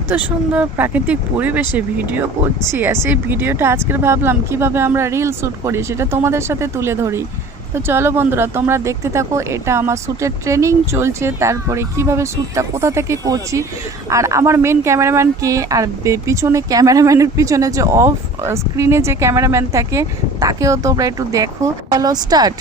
এত সুন্দর প্রাকৃতিক পরিবেশে ভিডিও করছি, আর সেই ভিডিওটা আজকের ভাবলাম কিভাবে আমরা রিল শ্যুট করি সেটা তোমাদের সাথে তুলে ধরি। তো চলো বন্ধুরা, তোমরা দেখতে থাকো। এটা আমার শ্যুটের ট্রেনিং চলছে, তারপরে কিভাবে শ্যুটটা কোথা থেকে করছি, আর আমার মেন ক্যামেরাম্যান কে, আর পিছনে ক্যামেরাম্যানের পিছনে যে অফ স্ক্রিনে যে ক্যামেরাম্যান থাকে তাকেও তোমরা একটু দেখো। চলো স্টার্ট।